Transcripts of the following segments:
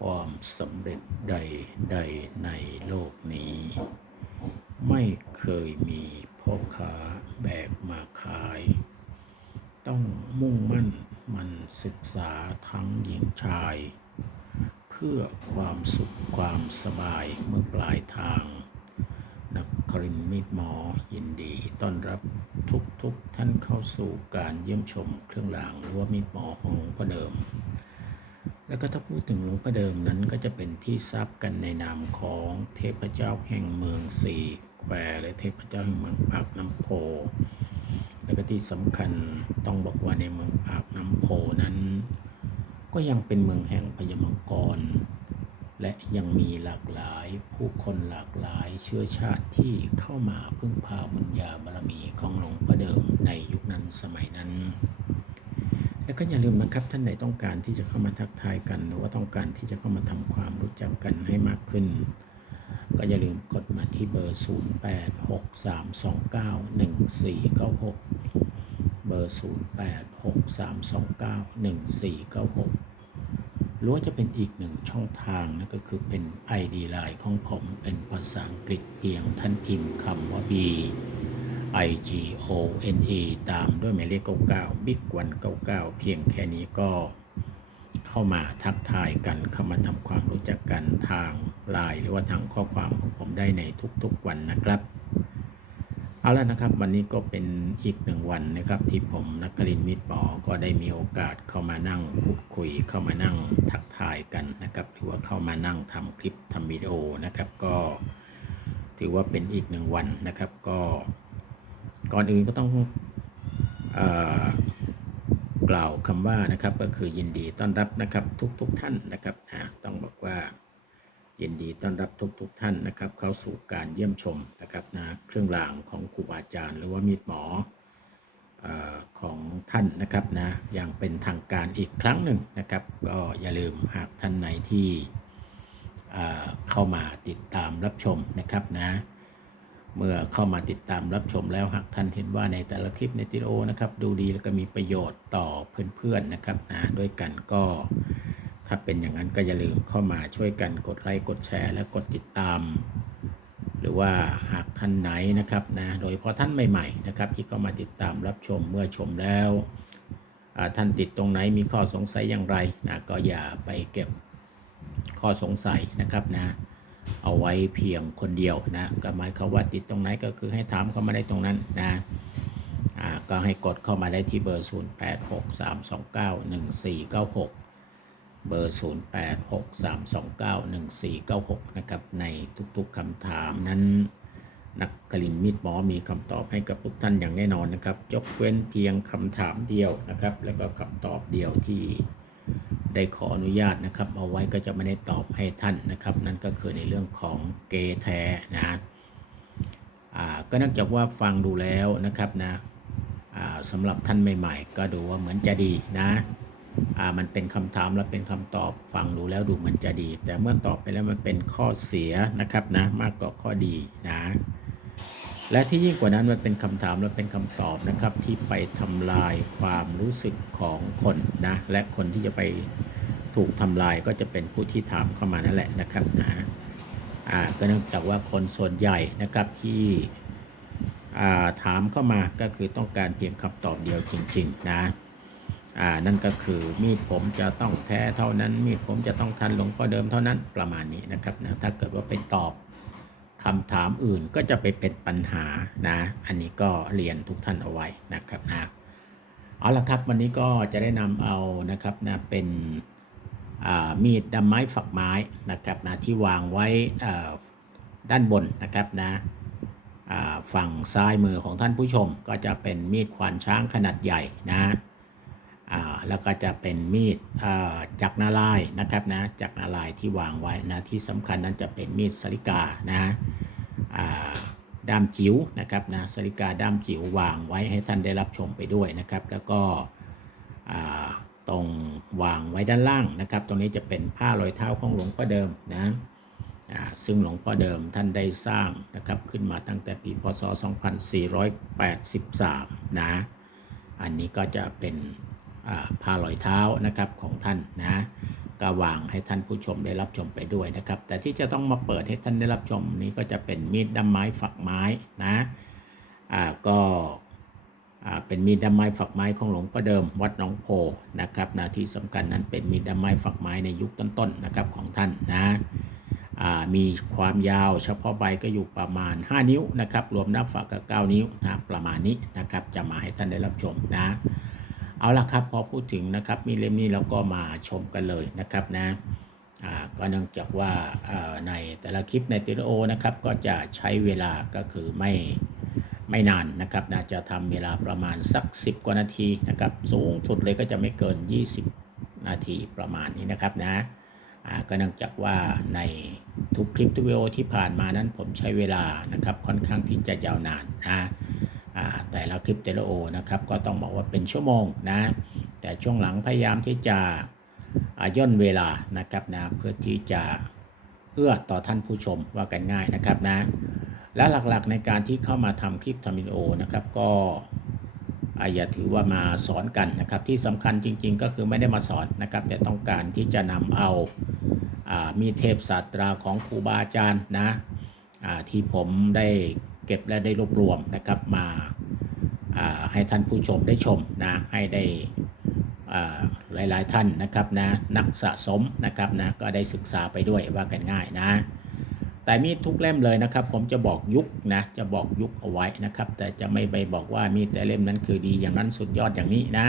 ความสำเร็จใดใดในโลกนี้ ไม่เคยมีพ่อค้าแบกมาขาย ต้องมุ่งมั่นมันศึกษาทั้งหญิงชาย เพื่อความสุขความสบายเมื่อปลายทางนักครินมิตรหมอยินดีต้อนรับทุกทุกๆท่านเข้าสู่การเยี่ยมชมเครื่องรางหรือว่ามิตรหมอของพ่อเดิม แล้วก็ถ้าพูดถึงหลวงพ่อเดิมนั้นก็จะเป็นที่ทราบกันในนามของเทพเจ้าแห่งเมืองสี่แควและเทพเจ้าแห่งเมืองปากน้ำโพ แล้วก็ที่สำคัญต้องบอกว่าในเมืองปากน้ำโพนั้น ก็ยังเป็นเมืองแห่งพญามังกร และยังมีหลากหลายผู้คนหลากหลายเชื้อชาติที่เข้ามาพึ่งพาบุญญาบารมีของหลวงพ่อเดิมในยุคนั้นสมัยนั้น แล้วก็อย่าลืมนะครับท่านไหนต้องการที่จะเข้ามาทักทายกัน หรือว่าต้องการที่จะเข้ามาทำความรู้จักกันให้มากขึ้น ก็อย่าลืมกดมาที่เบอร์ 0863291496 เบอร์ 0863291496หรือว่าจะเป็นอีกหนึ่งช่องทางนั่นก็คือเป็น ID Line ของผมเป็นภาษาอังกฤษเพียงท่านพิมพ์คำว่า B I G O N E ตามด้วยหมายเลข 99 Big 199 เพียงแค่นี้ก็เข้ามาทักทายกันเข้ามาทำความรู้จักกันทางไลน์หรือว่าทางข้อความของผมได้ในทุกๆวันนะครับ เอาละนะครับ วันนี้ก็เป็นอีกหนึ่งวันนะครับ ที่ผมนักกลินมิตรปอก็ได้มีโอกาสเข้ามานั่งพูดคุย เข้ามานั่งทักทายกันนะครับหรือว่าเข้ามานั่งทำคลิปทำวิดีโอนะครับก็ ถือว่าเป็นอีกหนึ่งวันนะครับก็ ก่อนอื่นก็ต้องอกล่าวคำว่านะครับก็คือยินดีต้อนรับนะครับทุกๆทท่านนะครับต้องบอกว่ายินดีต้อนรับทุกๆทท่านนะครับ เข้าสู่การเยี่ยมชมนะครับนะเครื่องรางของครูบาอาจารย์ หรือว่ามีดหมออของท่านนะครับนะอย่างเป็นทางการอีกครั้งหนึ่งนะครับ ก็อย่าลืมหากท่านไหนที่เข้ามาติดตามรับชมนะครับนะ เมื่อเข้ามาติดตามรับชมแล้วหากท่านเห็นว่าในแต่ละคลิปในวิโอนะครับดูดีแล้วก็มีประโยชน์ต่อเพื่อนๆนะครับนะด้วยกันก็ถ้าเป็นอย่างนั้นก็อย่าลืมเข้ามาช่วยกันกดไลค์กดแชร์ และกดติดตาม หรือว่าหากท่านไหนนะครับนะโดยเฉพาะท่านใหม่ๆนะครับที่เข้ามาติดตามรับชมเมื่อชมแล้วท่านติดตรงไหนมีข้อสงสัยอย่างไรนะก็อย่าไปเก็บข้อสงสัยนะครับนะ เอาไว้เพียงคนเดียวนะก็หมายความว่าติดตรงไหนก็คือให้ถามเข้ามาได้ตรงนั้นนะอ่าก็ให้กดเข้ามาได้ที่เบอร์ 0863291496 เบอร์ 0863291496 นะครับ ในทุกๆคำถามนั้นนักกลินมิตรหมอมีคำตอบให้กับทุกท่านอย่างแน่นอนนะครับ ยกเว้นเพียงคำถามเดียวนะครับ แล้วก็คำตอบเดียวที่ ได้ขออนุญาตนะครับ เอาไว้ก็จะไม่ได้ตอบให้ท่านนะครับ นั่นก็คือในเรื่องของเกแท้นะก็นื่องจากว่าฟังดูแล้วนะครับนะสำหรับท่านใหม่ๆ ก็ดูว่าเหมือนจะดีนะมันเป็นคำถามและเป็นคำตอบฟังดูแล้วดูเหมือนจะดี แต่เมื่อตอบไปแล้วมันเป็นข้อเสียนะครับนะมากกว่าข้อดีนะ และที่ยิ่งกว่านั้นมันเป็นคำถามและเป็นคำตอบนะครับ ที่ไปทำลายความรู้สึกของคนนะและคนที่จะไปถูกทำลายก็จะเป็นผู้ที่ถามเข้ามานั่นแหละนะครับนะอ่าก็เนื่องจากว่าคนส่วนใหญ่นะครับที่อ่าถามเข้ามาก็คือต้องการเพียงคำตอบเดียวจริง ๆ นะอ่านั่นก็คือมีดผมจะต้องแท้เท่านั้น มีดผมจะต้องทันหลวงพ่อเดิมเท่านั้นประมาณนี้นะครับนะถ้าเกิดว่าไปตอบ คำถามอื่นก็จะไปเป็นปัญหานะ อันนี้ก็เรียนทุกท่านเอาไว้นะครับนะเอาละครับวันนี้ก็จะได้นำเอานะครับนะเป็นมีดดำไม้ฝักไม้นะครับนะที่วางไว้ด้านบนนะครับนะฝั่งซ้ายมือของท่านผู้ชมก็จะเป็นมีดควานช้างขนาดใหญ่นะ แล้วก็จะเป็นมีดจักรนาลายนะครับนะจักรนาลายที่วางไว้นะที่สำคัญนั้นจะเป็นมีดสลิกานะด้ามจิ๋วนะครับนะสลิกาด้ามจิ๋ววางไว้ให้ท่านได้รับชมไปด้วยนะครับ แล้วก็ตรงวางไว้ด้านล่างนะครับ ตรงนี้จะเป็นผ้ารอยเท้าของหลวงพ่อเดิมนะซึ่งหลวงพ่อเดิมท่านได้สร้างนะครับขึ้นมาตั้งแต่ปีพศ 2483 นะ อันนี้ก็จะเป็น อ่าผ้าลอยเท้านะครับของท่านนะก็วางให้ท่านผู้ชมได้รับชมไปด้วยนะครับ แต่ที่จะต้องมาเปิดให้ท่านได้รับชมนี้ก็จะเป็นมีดด้ามไม้ฝักไม้นะอ่าก็อ่าเป็นมีดด้ามไม้ฝักไม้ของหลวงพ่อเดิมวัดหนองโพนะครับนะที่สำคัญนั้นเป็นมีดด้ามไม้ฝักไม้ในยุคต้นๆนะครับของท่านนะอ่ามีความยาวเฉพาะใบก็อยู่ประมาณ 5 นิ้วนะครับ รวมนับฝักก็9นิ้วนะประมาณนี้นะครับ จะมาให้ท่านได้รับชมนะ เอาละครับพอพูดถึงนะครับมีเล่มนี้เราก็มาชมกันเลยนะครับนะก็เนื่องจากว่าในแต่ละคลิปในติโอนะครับก็จะใช้เวลาก็คือไม่ไม่นานนะครับน่าจะทำเวลาประมาณสัก 10 กว่านาทีนะครับสูงสุดเลยก็จะไม่เกิน 20 นาทีประมาณนี้นะครับนะก็เนื่องจากว่าในทุกคลิปทุกวิดีโอที่ผ่านมานั้นผมใช้เวลานะครับค่อนข้างที่จะยาวนานนะ แต่ละคลิปแต่ละโอนะครับก็ต้องบอกว่าเป็นชั่วโมงนะแต่ช่วงหลังพยายามที่จะย่นเวลานะครับนะเพื่อที่จะเอื้อต่อท่านผู้ชมว่ากันง่ายนะครับนะและหลักๆในการที่เข้ามาทำคลิปทำวิดีโอนะครับก็อาอย่าถือว่ามาสอนกันนะครับที่สำคัญจริง ๆ ก็คือไม่ได้มาสอนนะครับแต่ต้องการที่จะนำเอาอามีเทพศาสตราของครูบาอาจารย์นะที่ผมได้ เก็บและได้รวบรวมนะครับมาให้ท่านผู้ชมได้ชมนะให้ได้อ่าหลายๆท่านนะครับนะนักสะสมนะครับนะก็ได้ศึกษาไปด้วยว่ากันง่ายนะ แต่มีทุกเล่มเลยนะครับ ผมจะบอกยุคนะจะบอกยุคเอาไว้นะครับ แต่จะไม่ไปบอกว่ามีแต่เล่มนั้นคือดีอย่างนั้นสุดยอดอย่างนี้นะ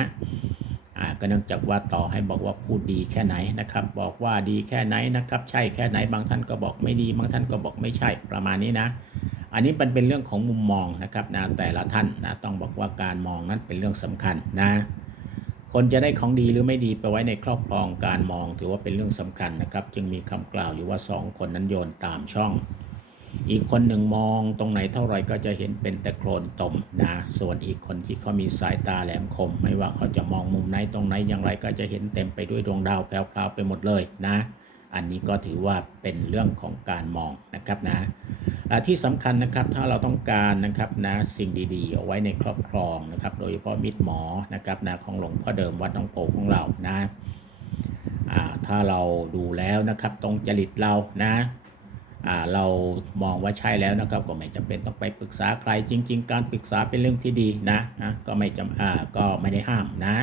ก็เนื่องจากว่าต่อให้บอกว่าพูดดีแค่ไหนนะครับ บอกว่าดีแค่ไหนนะครับ ใช่แค่ไหนบางท่านก็บอกไม่ดี บางท่านก็บอกไม่ใช่ประมาณนี้นะ อันนี้มันเป็นเรื่องของมุมมองนะครับนะแต่ละท่านนะต้องบอกว่าการมองนั้นเป็นเรื่องสำคัญนะ คนจะได้ของดีหรือไม่ดีไปไว้ในครอบครองการมองถือว่าเป็นเรื่องสำคัญนะครับ จึงมีคำกล่าวอยู่ว่าสองคนนั้นโยนตามช่อง อีกคนหนึ่งมองตรงไหนเท่าไรก็จะเห็นเป็นแต่โคลนตมนะส่วนอีกคนที่เขามีสายตาแหลมคม ไม่ว่าเขาจะมองมุมไหนตรงไหนอย่างไรก็จะเห็นเต็มไปด้วยดวงดาวแพรวๆไปหมดเลยนะ อันนี้ก็ถือว่าเป็นเรื่องของการมองนะครับนะและที่สำคัญนะครับถ้าเราต้องการนะครับนะสิ่งดีๆ เอาไว้ในครอบครองนะครับโดยเฉพาะมิตรหมอนะครับนะของหลวงพ่อเดิมวัดหนองโพของเรานะถ้าเราดูแล้วนะครับตรงจริตเรานะเรามองว่าใช่แล้วนะครับก็ไม่จำเป็นต้องไปปรึกษาใครจริง ๆ การปรึกษาเป็นเรื่องที่ดีนะนะก็ไม่จำก็ไม่ได้ห้ามนะ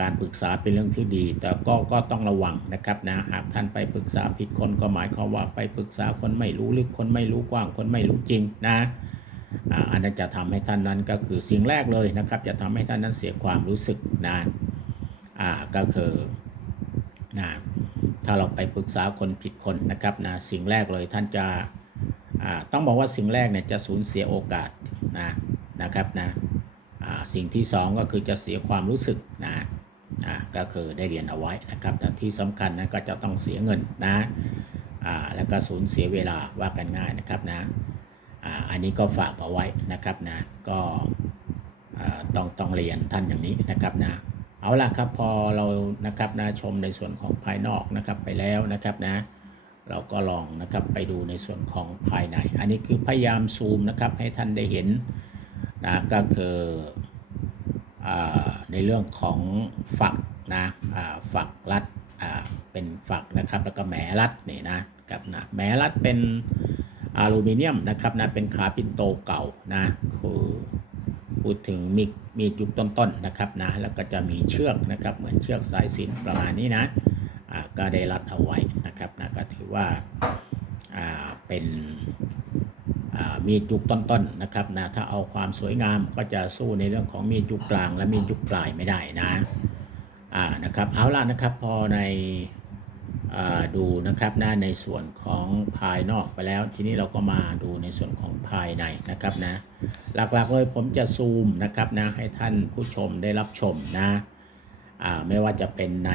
การปรึกษาเป็นเรื่องที่ดี แต่ก็ก็ต้องระวังนะครับนะหากท่านไปปรึกษาผิดคนก็หมายความว่าไปปรึกษาคนไม่รู้ลึกคนไม่รู้กว้างคนไม่รู้จริงนะอันนั้นจะทำให้ท่านนั้นก็คือสิ่งแรกเลยนะครับ จะทำให้ท่านนั้นเสียความรู้สึกนะอ่าก็คือนะถ้าเราไปปรึกษาคนผิดคนนะครับนะสิ่งแรกเลยท่านจะอ่าต้องบอกว่าสิ่งแรกเนี่ยจะสูญเสียโอกาสนะนะครับนะ สิ่งที่ 2 ก็คือจะเสียความรู้สึกนะอ่าก็คือได้เรียนเอาไว้นะครับแต่ที่สำคัญนั้นก็จะต้องเสียเงินนะอ่าแล้วก็สูญเสียเวลาว่ากันง่ายนะครับนะอ่าอันนี้ก็ฝากเอาไว้นะครับนะก็ต้องต้องเรียนท่านอย่างนี้นะครับนะเอาล่ะครับพอเรานะครับนะชมในส่วนของภายนอกนะครับไปแล้วนะครับนะเราก็ลองนะครับไปดูในส่วนของภายใน อันนี้คือพยายามซูมนะครับให้ท่านได้เห็นนะก็คือ ในเรื่องของฝักนะฝักรัดเป็นฝักนะครับ แล้วก็แหมรัดนี่นะกับนะแหมรัดเป็นอลูมิเนียมนะครับนะเป็นขาปินโตเก่านะคือพูดถึงมีมีดยุคต้นๆนะครับนะแล้วก็จะมีเชือกนะครับ เหมือนเชือกสายสินประมาณนี้นะก็ได้รัดเอาไว้นะครับนะก็ถือว่าเป็น มีดยุคต้นๆนะครับนะถ้าเอาความสวยงามก็จะสู้ในเรื่องของมีดยุคกลาง และมีดยุคปลายไม่ได้นะอ่านะครับเอาล่ะนะครับพอในอดูนะครับนะในส่วนของภายนอกไปแล้ว ทีนี้เราก็มาดูในส่วนของภายในนะครับนะหลักๆเลยผมจะซูมนะครับนะให้ท่านผู้ชมได้รับชมนะไม่ว่าจะเป็นใน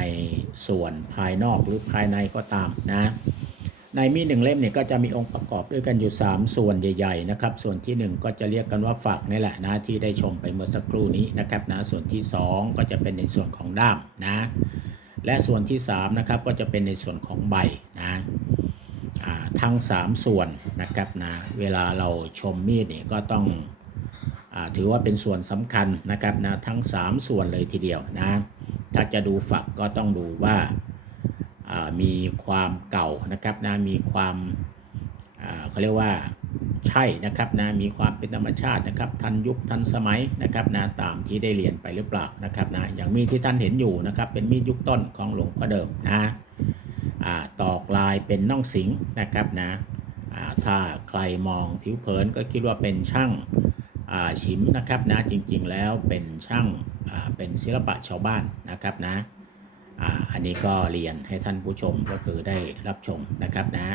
ส่วนภายนอกหรือภายในก็ตามนะ ในมีดหนึ่งเล่มเนี่ยก็จะมีองค์ประกอบด้วยกันอยู่ 3 ส่วนใหญ่ๆนะครับส่วนที่ 1 ก็จะเรียกกันว่าฝักนี่แหละนะที่ได้ชมไปเมื่อสักครู่นี้นะครับนะส่วนที่ 2 ก็จะเป็นในส่วนของด้ามนะและส่วนที่3นะครับก็จะเป็นในส่วนของใบนะทั้ง 3 ส่วนนะครับนะเวลาเราชมมีดเนี่ยก็ต้องอถือว่าเป็นส่วนสำคัญนะครับนะทั้ง 3 ส่วนเลยทีเดียวนะถ้าจะดูฝักก็ต้องดูว่า มีความเก่านะครับนะมีความเขาเรียกว่าใช่นะครับนะมีความเป็นธรรมชาตินะครับทันยุคทันสมัยนะครับนะตามที่ได้เรียนไปหรือเปล่านะครับนะอย่างมีดที่ท่านเห็นอยู่นะครับเป็นมีดยุคต้นของหลวงพ่อเดิมนะตอกลายเป็นน่องสิงนะครับนะถ้าใครมองผิวเผินก็คิดว่าเป็นช่างฉิมนะครับนะจริงๆแล้วเป็นช่างาเป็นศิลปะชาวบ้านนะครับนะ อ่าอันนี้ก็เรียนให้ท่านผู้ชมก็คือได้รับชมนะครับนะ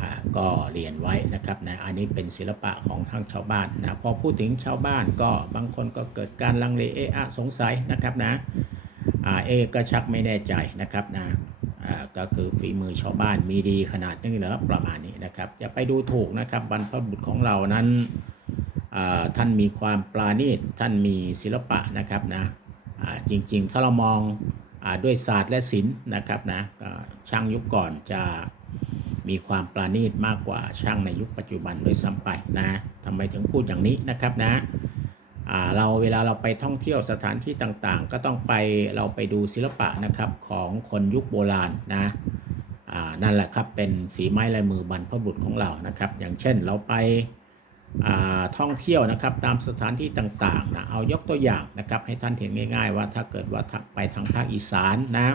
อ่าก็เรียนไว้นะครับนะอันนี้เป็นศิลปะของทางชาวบ้านนะพอพูดถึงชาวบ้านก็บางคนก็เกิดการลังเลเอะอสงสัยนะครับนะอ่าเอะก็ชักไม่แน่ใจนะครับนะอ่าก็คือฝีมือชาวบ้านมีดีขนาดนี้เหรอประมาณนี้นะครับอย่าไปดูถูกนะครับบรรพบุรุษของเรานั้นอ่าท่านมีความปราณีตท่านมีศิลปะนะครับนะอ่าจริงๆ ถ้าเรามอง ด้วยศาสตร์และศิลป์นะครับนะช่างยุคก่อนจะมีความปราณีตมากกว่าช่างในยุคปัจจุบันโดยซ้ำไปนะทำไมถึงพูดอย่างนี้นะครับนะเราเวลาเราไปท่องเที่ยวสถานที่ต่างๆ ก็ต้องไปเราไปดูศิลปะนะครับของคนยุคโบราณนะนั่นแหละครับเป็นฝีไม้ลายมือบรรพบุรุษของเรานะครับ อย่างเช่นเราไป ท่องเที่ยวนะครับตามสถานที่ต่างๆนะเอายกตัวอย่างนะครับให้ท่านเห็นง่าย ๆ ว่าถ้าเกิดว่าไปทางภาคอีสานนะ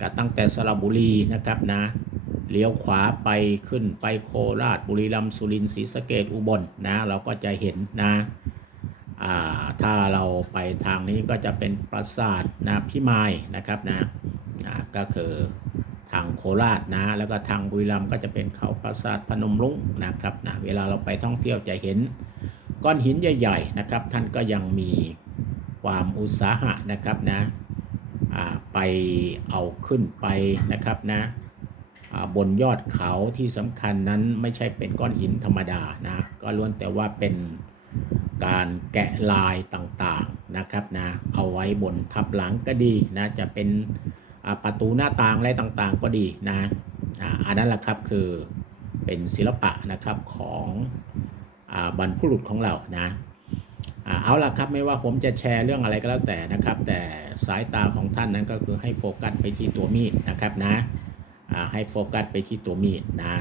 ก็ตั้งแต่สระบุรีนะครับนะเลี้ยวขวาไปขึ้นไปโคราชบุรีรัมย์สุรินทร์ศรีสะเกดอุบลนะเราก็จะเห็นนะถ้าเราไปทางนี้ก็จะเป็นปราสาทนะพิมายนะครับนะก็คือ ทางโคราชนะ แล้วก็ทางบุรีรัมย์ก็จะเป็นเขาปราสาทพนมรุ้งนะครับนะเวลาเราไปท่องเที่ยวจะเห็นก้อนหินใหญ่ๆนะครับ ท่านก็ยังมีความอุตสาหะนะครับนะไปเอาขึ้นไปนะครับนะบนยอดเขาที่สำคัญนั้นไม่ใช่เป็นก้อนหินธรรมดานะก็ล้วนแต่ว่าเป็นการแกะลายต่างๆนะครับนะเอาไว้บนทับหลังก็ดีนะจะเป็น ประตูหน้าต่างอะไรต่างๆก็ดีนะอันนั้นแหละครับคือเป็นศิลปะนะครับของอบรรพบุรุษของเรานะเอาละครับไม่ว่าผมจะแชร์เรื่องอะไรก็แล้วแต่นะครับ แต่สายตาของท่านนั้นก็คือให้โฟกัสไปที่ตัวมีดนะครับนะให้โฟกัสไปที่ตัวมีดนะ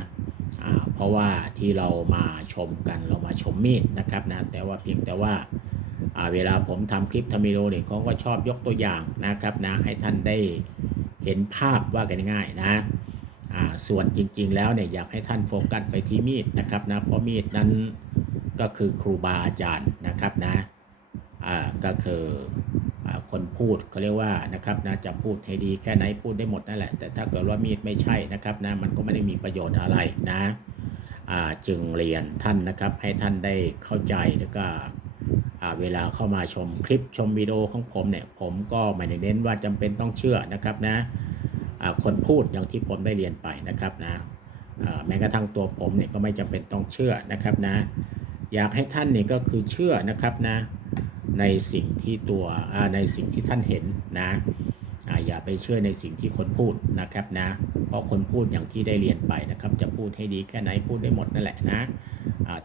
เพราะว่าที่เรามาชมกันเรามาชมมีดนะครับนะแต่ว่าเพียงแต่ว่าเวลาผมทำคลิปทำวิดีโอเนี่ยเขาก็ชอบยกตัวอย่างนะครับนะให้ท่านได้ เห็นภาพว่ากันง่ายนะส่วนจริงๆแล้วเนี่ยอยากให้ท่านโฟกัสไปที่มีดนะครับนะเพราะมีดนั้นก็คือครูบาอาจารย์นะครับนะก็คืออคนพูดเขาเรียกว่านะครับนะจะพูดให้ดีแค่ไหนพูดได้หมดนั่นแหละ แต่ถ้าเกิดว่ามีดไม่ใช่นะครับนะมันก็ไม่ได้มีประโยชน์อะไรนะจึงเรียนท่านนะครับให้ท่านได้เข้าใจแล้วก็ เวลาเข้ามาชมคลิปชมวิดีโอของผมเนี่ย ผมก็ไม่ได้เน้นว่าจำเป็นต้องเชื่อนะครับนะคนพูดอย่างที่ผมได้เรียนไปนะครับนะแม้กระทั่งตัวผมเนี่ยก็ไม่จำเป็นต้องเชื่อนะครับนะ อยากให้ท่านเนี่ยก็คือเชื่อนะครับนะในสิ่งที่ตัวในสิ่งที่ท่านเห็นนะ ออย่าไปเชื่อในสิ่งที่คนพูดนะครับนะเพราะคนพูดอย่างที่ได้เรียนไปนะครับ จะพูดให้ดีแค่ไหนพูดได้หมดนั่นแหละนะ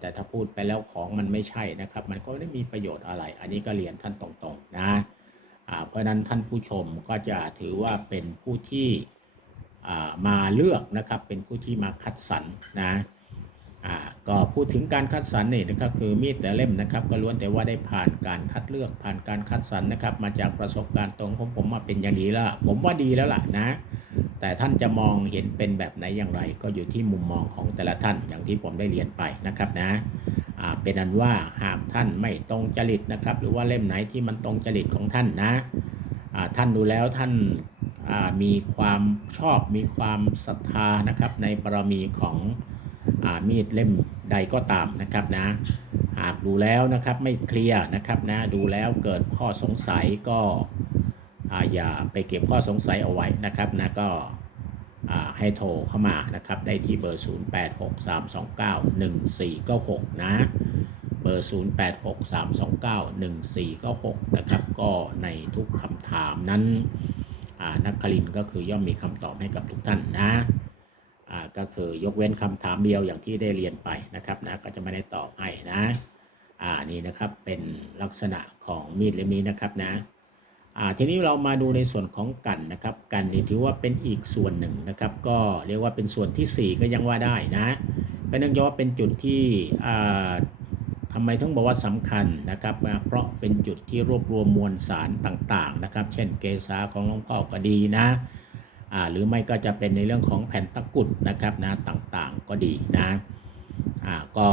แต่ถ้าพูดไปแล้วของมันไม่ใช่นะครับ มันก็ไม่ได้มีประโยชน์อะไร อันนี้ก็เรียนท่านตรงๆนะเพราะนั้นท่านผู้ชมก็จะถือว่าเป็นผู้ที่มาเลือกนะครับ เป็นผู้ที่มาคัดสรรนะ ก็พูดถึงการคัดสรรเนี่ยนะครับคือมีดแต่เล่มนะครับ ก็ล้วนแต่ว่าได้ผ่านการคัดเลือกผ่านการคัดสรรนะครับ มาจากประสบการณ์ตรงของผมมาเป็นอย่างดีแล้วล่ะผมว่าดีแล้วล่ะนะ แต่ท่านจะมองเห็นเป็นแบบไหนอย่างไร ก็อยู่ที่มุมมองของแต่ละท่านอย่างที่ผมได้เรียนไปนะครับนะเป็นอันว่าหากท่านไม่ตรงจริตนะครับ หรือว่าเล่มไหนที่มันตรงจริตของท่านนะท่านดูแล้วท่านมีความชอบมีความศรัทธานะครับในบารมีของ มีดเล่มใดก็ตามนะครับนะ หากดูแล้วนะครับไม่เคลียร์นะครับนะดูแล้วเกิดข้อสงสัยก็อ่าอย่าไปเก็บข้อสงสัยเอาไว้นะครับนะก็ให้โทรเข้ามานะครับ ได้ที่เบอร์ 0863291496 นะ เบอร์ 0863291496 นะครับ ก็ในทุกคำถามนั้นนักคลินก็คือย่อมมีคำตอบให้กับทุกท่านนะ ก็คือยกเว้นคำถามเดียวอย่างที่ได้เรียนไปนะครับนะก็จะไม่ได้ตอบให้นะอ่านี่นะครับเป็นลักษณะของมีดเล่มนี้นะครับนะอ่าทีนี้เรามาดูในส่วนของกันนะครับ กันนี่ถือว่าเป็นอีกส่วนหนึ่งนะครับ ก็เรียกว่าเป็นส่วนที่ 4 ก็ยังว่าได้นะก็เนื่องจากว่าเป็นจุดที่อ่าทำไมถึงบอกว่าสำคัญนะครับ เพราะเป็นจุดที่รวบรวมมวลสารต่างๆนะครับ เช่นเกษาของหลวงพ่อก็ดีนะ หรือไม่ก็จะเป็นในเรื่องของแผ่นตะกุดนะครับนะต่างๆก็ดีนะอ่าก็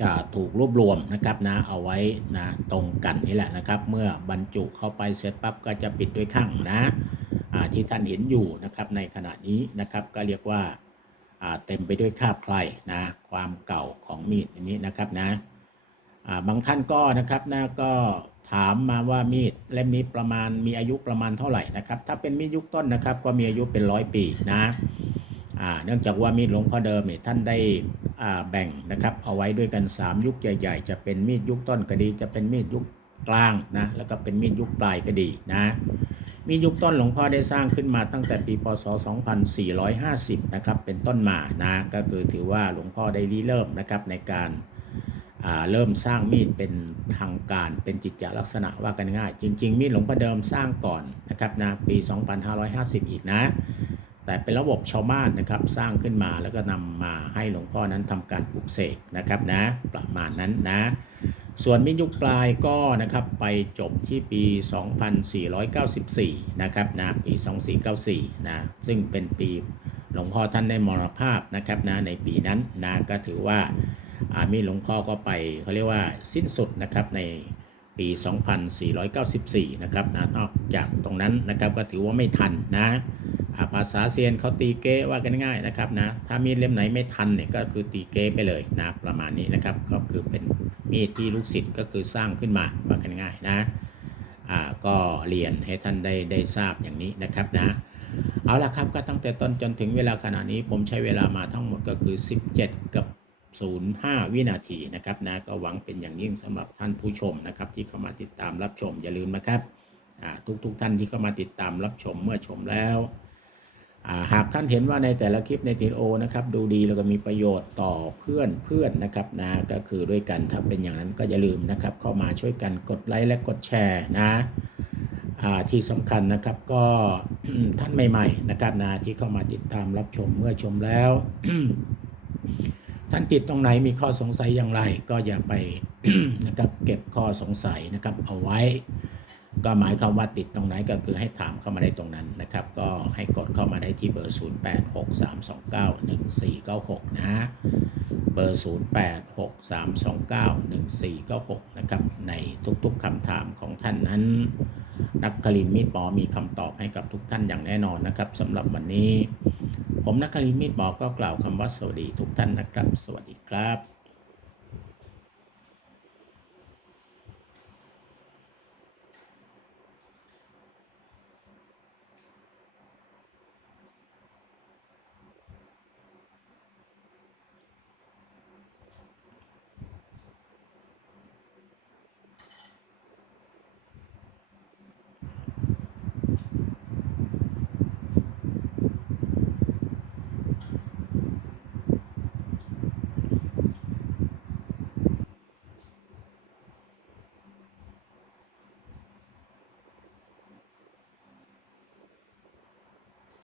จะถูกรวบรวมนะครับนะเอาไว้นะตรงกันนี่แหละนะครับ เมื่อบรรจุเข้าไปเสร็จปั๊บก็จะปิดด้วยข้างนะอ่าที่ท่านเห็นอยู่นะครับในขณะนี้นะครับก็เรียกว่าอ่าเต็มไปด้วยคราบใครนะความเก่าของมีดอันนี้นะครับนะอ่าบางท่านก็นะครับนะก็ ถามมาว่ามีดเล่มนี้ประมาณมีอายุประมาณเท่าไหร่นะครับ ถ้าเป็นมีดยุคต้นนะครับ ก็มีอายุเป็นร้อยปีนะเนื่องจากว่ามีดหลวงพ่อเดิมเนี่ยท่านได้แบ่งนะครับ เอาไว้ด้วยกัน 3 ยุคใหญ่ ๆ จะเป็นมีดยุคต้นก็ดี จะเป็นมีดยุคกลางนะแล้วก็เป็นมีดยุคปลายก็ดีนะมีดยุคต้นหลวงพ่อได้สร้างขึ้นมาตั้งแต่ปีพศ 2450 นะครับเป็นต้นมานะก็คือถือว่าหลวงพ่อได้ริเริ่มนะครับในการ เริ่มสร้างมีดเป็นทางการเป็นจิตจลักษณะว่ากันง่าย จริง ๆ มีดหลวงพ่อเดิมสร้างก่อนนะครับนะปี 2550 อีกนะ แต่เป็นระบบชาวบ้านนะครับสร้างขึ้นมาแล้วก็นำมาให้หลวงพ่อนั้นทำการปลูกเสกนะครับนะประมาณนั้นนะ ส่วนมิยุคปลายก็นะครับไปจบที่ปี 2494 นะครับนะปี 2494 นะ ซึ่งเป็นปีหลวงพ่อท่านได้มรณภาพนะครับนะในปีนั้นนะก็ถือว่า อามีหลวงพ่อก็ไปเขาเรียกว่าสิ้นสุดนะครับในปี 2494 นะครับนะนอกจากตรงนั้นนะครับก็ถือว่าไม่ทันนะาภาษาเซียนเขาตีเก้ว่ากันง่ายนะครับนะถ้ามีดเล่มไหนไม่ทันเนี่ยก็คือตีเก้ไปเลยนะประมาณนี้นะครับก็คือเป็นมีดที่ลูกศิษย์ก็คือสร้างขึ้นมาว่ากันง่ายนะอ่าก็เรียนให้ท่านได้ได้ทราบอย่างนี้นะครับนะเอาละครับก็ตั้งแต่ต้นจนถึงเวลาขณะนี้ผมใช้เวลามาทั้งหมดก็คือ 17 กับ 05 วินาทีนะครับนะก็หวังเป็นอย่างยิ่งสำหรับท่านผู้ชมนะครับที่เข้ามาติดตามรับชมอย่าลืมนะครับอ่าทุกท่านที่เข้ามาติดตามรับชมเมื่อชมแล้วาหากท่านเห็นว่าในแต่ละคลิปในทีโอนะครับดูดีแล้วก็มีประโยชน์ต่อเพื่อนเพื่อนนะครับนะก็คือด้วยกันถ้าเป็นอย่างนั้นก็อย่าลืมนะครับเข้ามาช่วยกันกดไลค์และกดแชร์นะที่สำคัญนะครับก็ท่านใหม่ๆนะครับนะที่เข้ามาติดตามรับชมเมื่อชมแล้ว ท่านติดตรงไหนมีข้อสงสัยอย่างไร ก็อย่าไปนะครับเก็บข้อสงสัยนะครับเอาไว้ ก็หมายความว่าติดตรงไหนก็คือให้ถามเข้ามาได้ตรงนั้นนะครับ ก็ให้กดเข้ามาได้ที่เบอร์ 0863291496 นะเบอร์ 0863291496 นะครับ ในทุกๆคำถามของท่านนั้น นักกลินมิตรหมอมีคำตอบให้กับทุกท่านอย่างแน่นอนนะครับสำหรับวันนี้ ผมนักกลินมิตรบอกก็กล่าวคำว่าสวัสดีทุกท่านนะครับ สวัสดีครับ